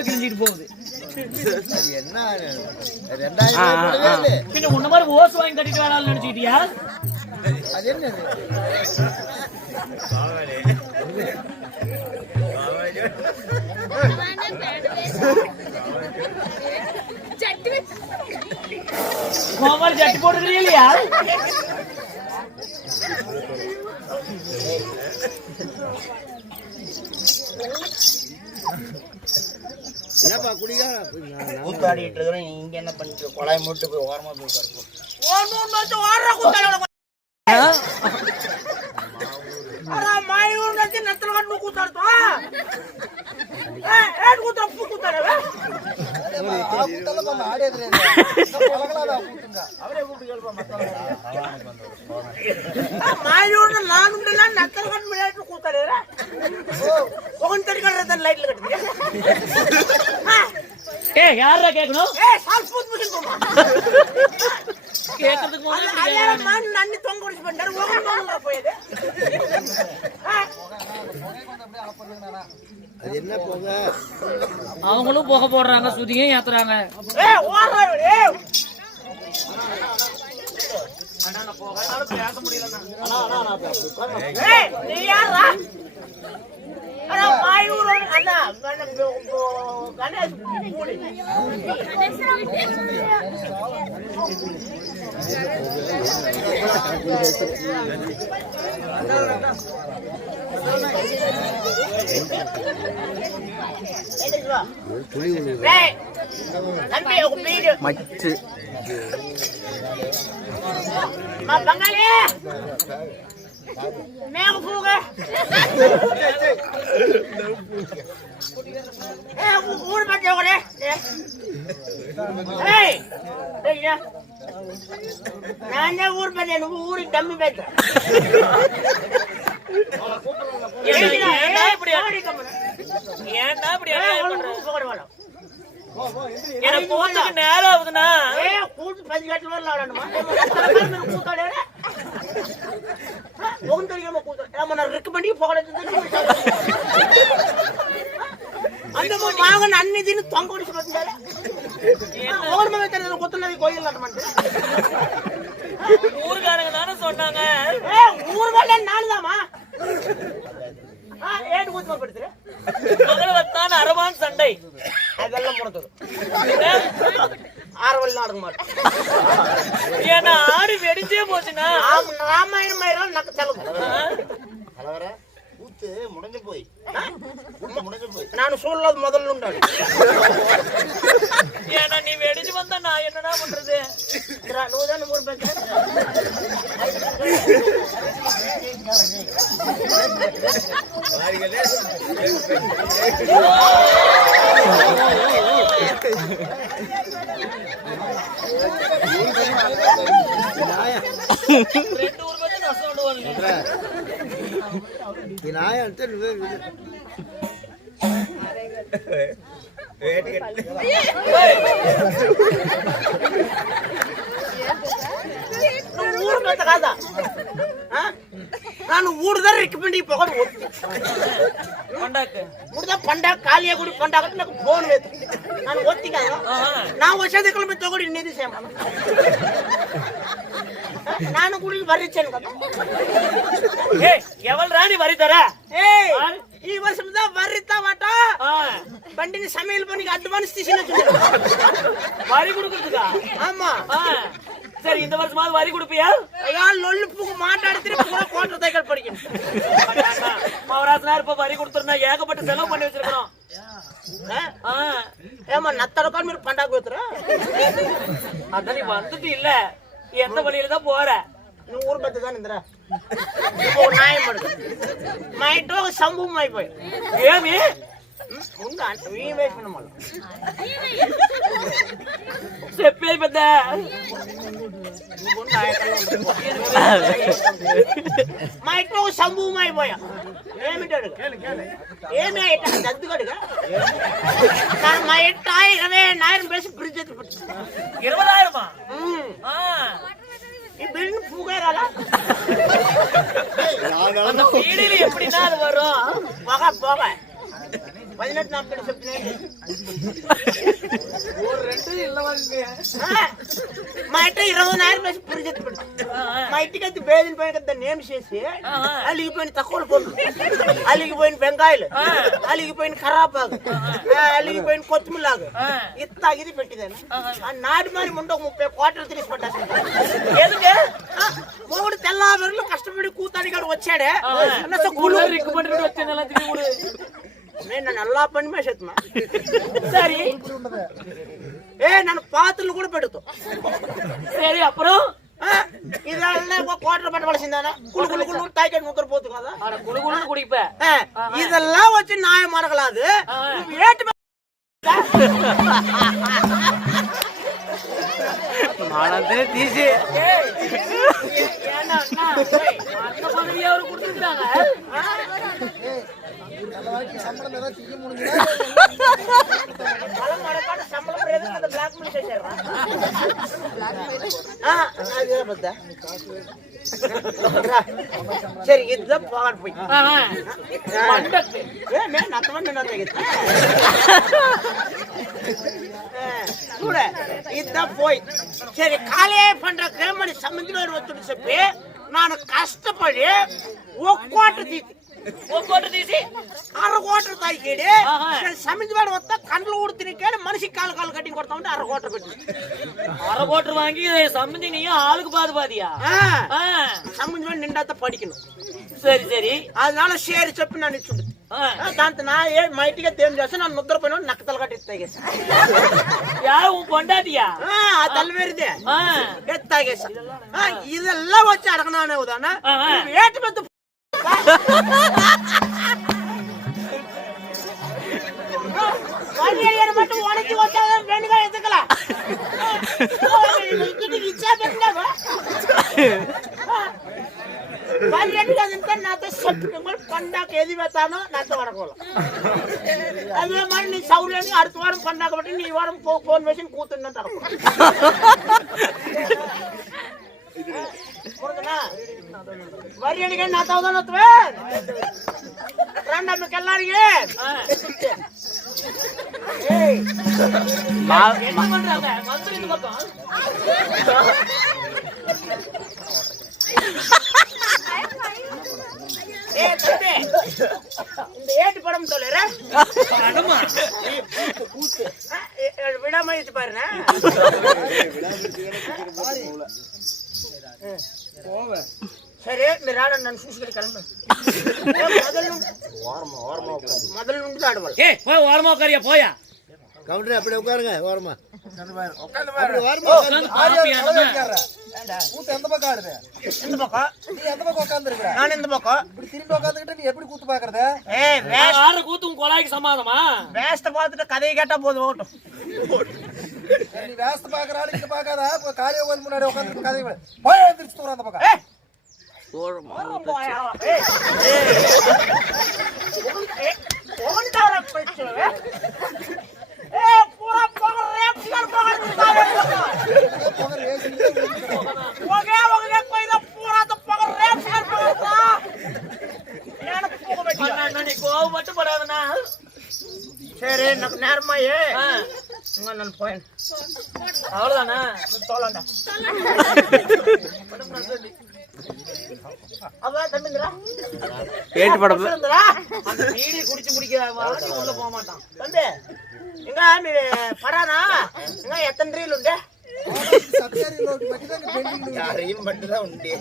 உடம்பு கிழிஞ்சிட்டு போகுது. என்ன 2000 பின்ன உன்ன மாதிரி ஓஸ் வாங்கி கட்டிட்டு வேணாம்னு நினைச்சுக்கிட்டியா? அது என்னது? மாமாரி ஜட்டி போடுறது இல்லையா? என்னப்பா குடிக்கா கூத்தாடிட்டு இருக்கிறேன். நீங்க என்ன பண்ணிட்டு கொலாய் மூட்டு போய் ஓரமா போய் உட்காருங்க. யாரா கேட்கணும்? என்ன போக அவங்களும் புகை போடுறாங்க, சுதியும் ஏத்துறாங்க. பேச முடியல. பங்காளி மேக போக ஊர் பச்சை நான் ஊர் பச்சை ஊருக்கு டம்மி பேசுறேன். நேரம் ஆகுதுன்னா கூட்டு 10 கட்டில் வரலாம் கூத்தாடு ரெக்கு பண்ணி அந்த மாவன் அன்னிதின்னு தொங்க குடிச்சு பார்த்தாரு. கோயில் ஊருக்காரங்க தானே சொன்னாங்க. ஊர்ல நானுதாமா ஏட்டு கூத்து படுத்துறேன். அரவான் சண்டை அதெல்லாம் முடத்தது ஆரவல் நடக்க மாட்டேன். ஏன்னா ஆடு வெடிச்சே போச்சுன்னா ராமாயணம் ஆயிரம் நக்க செலவு கூத்து முடிஞ்சு போய் நான் சூழலாது முதல்ல உண்டாடு. ஏன்னா நீ வெடிச்சு வந்தா நான் என்னடா பண்றது? நூதான ஊர் பேச ನಾನು ಊಡ್ದಾರ ರಿಕಮೆಂಡ್ ಪಕೊಂಡು ಊಡ್ದ ಪಂಡ ಖಾಲಿಯ ಗುಡಿ ಪಂಡ ಆಗತ್ತೆ నాకు ಫೋನ್ ಬೇಕು ನಾನು ಓದ್ತೀನಿ ನಾವು ವರ್ಷದಕ್ಕೆ ಮೇಲೆ ತಗೊಂಡು ಇನ್ನೇದು ಸೇಮ ನಾನು ಗುಡಿ ಬರಿಚೇನು కదా ಏ ఎవల్ రాని వరితారా ఏ ఈ వర్షంలో వరితావట బండిని సమయల్ పనికి అడ్వాన్స్ తీసినట్టు వరి కుడుకుతుందా? ஆமா சரி இந்த வருஷமாவது வரி கொடுப்பியா? ஐயா லொல்லுப்புக்கு மாட்டாடுத்து கோட்டை தைக்கல் படிக்கணும். மவராசனார் இப்ப வரி கொடுத்துருந்தா ஏகப்பட்ட செலவு பண்ணி வச்சிருக்கோம். ஏமா நத்தடக்கால் மீது பண்டாக்கு வைத்துற அதான் நீ வந்துட்டு இல்ல எந்த வழியில தான் போற? நீ ஊர் பத்து தான் இந்திர நாயம் படுது மைட்டோ சம்பவம் ஆகி போய் ஏமி చెప్పే పెద్ద మా ఇంట్లో సంభవం అయిపోయా ఏమిటాడు ఏమి దద్దుగడుగా మా ఇంట 20,000 பேசி பிரிட்ஜ் 20,000 ఈ బిల్డింగ్ పూగారాలా அந்த வீடில எப்படின்னா அது வரும் போக போக 18 చెప్తున్నాను మా ఇంటి 20,000 వేసి పురి చెప్తాడు మా ఇంటికి అయితే బేదిన పోయిన కదా నేమ్ చేసి అలిగిపోయిన తక్కువ పొట్లు అలిగిపోయిన బెంగాయలు అలిగిపోయిన ఖరాబాగు అలిగిపోయిన కొత్తిమీరలాగు ఇత్త ఇది పెట్టిదాను ఆ నాటి మరి ముందు 30 కోట్లు తిరిగి పట్టాల్సి ఎందుకే మూడు తెల్లవారులు కష్టపడి కూతాడిగాడు వచ్చాడే నేను నన్ను అల్లా పని మేసేస్తున్నా సరే నన్ను పాత్రలు కూడా పెడుతూ சரி அப்புறம் இதெல்லாம் கோட்டை பட்டவளசிந்தானே குளு குளு குளு டாய்க்கெட் முக்கற போது కదా குளு குளு குடிப்ப இதெல்லாம் வச்சு நாயம் மறக்கலாது ஏட்டு மானதே தீசி ஏன்னா அந்த பதவி அவரு கொடுத்துட்டாங்க சம்பளம் ஏதாவது செய்ய முடிஞ்சா பலம் நடக்காத சம்பளம் எதுக்கு அந்த பிளாக் மெயில் செய்யறா அது பத்தா சரி இதுதான் போகாட் போய் மண்டக்கு நான் நத்தவன் நினைக்கிறேன் கூட இதுதான் போய் சரி காலையே பண்ற கிளம்பி சமுதிரம் வச்சுட்டு చెప్పి நான் கஷ்டப்படி ఒక్కోటి తీసి అరకోట తాగికేడి సమితివాడు వస్తా కండ్లు ఊడి తినికేడి మనిషికి కాలు కట్టి కొడతా ఉంటే అరకోట పెట్టి అరకోట వాంగి సమితి నీయో ఆளுக்கு பாதியா சமிதிவாడు నిండా படிக்கணும் சரி சரி அதனால சரி చెప్పి நான் ఇచ్చుండు దాంతో నా మా ఇంటికి ఏం చేస్తా నన్ను నిద్రపోయిన నక్కతలు కట్టి తాగేసా யாரும் உன் பொண்டாட்டியா తలవేరిదే తాగేసా ఇదెల్లా వచ్చి అడగనానే ఉదానా ఏటి పెద్ద மட்டும் உனக்கு வச்சாதான் வேணுங்க எதுக்கலாம் இச்சா పెట్టినావా నాతో చెప్పుకోవాలి పండాక ఏది పెడతానో నాతో వరకోవాలి అదే మరి నీ సౌర్యాన్ని அடுத்த వారం పండాక బట్టి నీ వారం ఫోన్ వేసి కూతుందంట வரி அடிக்க நான் தான் நத்துவேன் ரெண்டாம் எல்லாரியே என்ன பண்றாங்க வந்து இந்த பக்கம் இந்த ஏட்டு படம் சொல்லுற விடாம பாருங்க సరే మీరు ఆడండి నన్ను చూసుకుని కలపండి మొదలు నుండి ఆడవాలి போய் ஓரமா உட்காரியா போயா கவுண்டர் அப்படி உட்காருங்க ஓரமா எந்த பக்கம் எந்த பக்கம் உட்காந்துருக்க நான் எந்த பக்கம் இப்படி திரும்பி உட்காந்துக்கிட்டு நீ எப்படி கூத்து பாக்குறது ஆறு கூத்தும் கொலாய்க்கு சமாதமா வேஸ்ட பார்த்துட்டு கதையை கேட்டா போதும் ஓட்டும் நீ வேஸ்த பாக்குற ஆளு இங்க பாக்காத காலைய வந்து முன்னாடி உட்காந்து கதை போய் எழுந்திரிச்சு தூரம் அந்த பக்கம் கோவப்பட்டு படாதுண்ணா சரி எனக்கு நேரமாயே நான் போயேன் அவ்வளவுதானே தோலாண்டா அதான் தம்பிங்களா ஏட்டு படம் அந்த பீடி குடிச்சு முடிக்க உள்ள போக மாட்டான் தம்பி எங்க நீ பரானா எங்க எத்தனை ரீல் உண்டு யாரையும் மட்டும்தான் உண்டு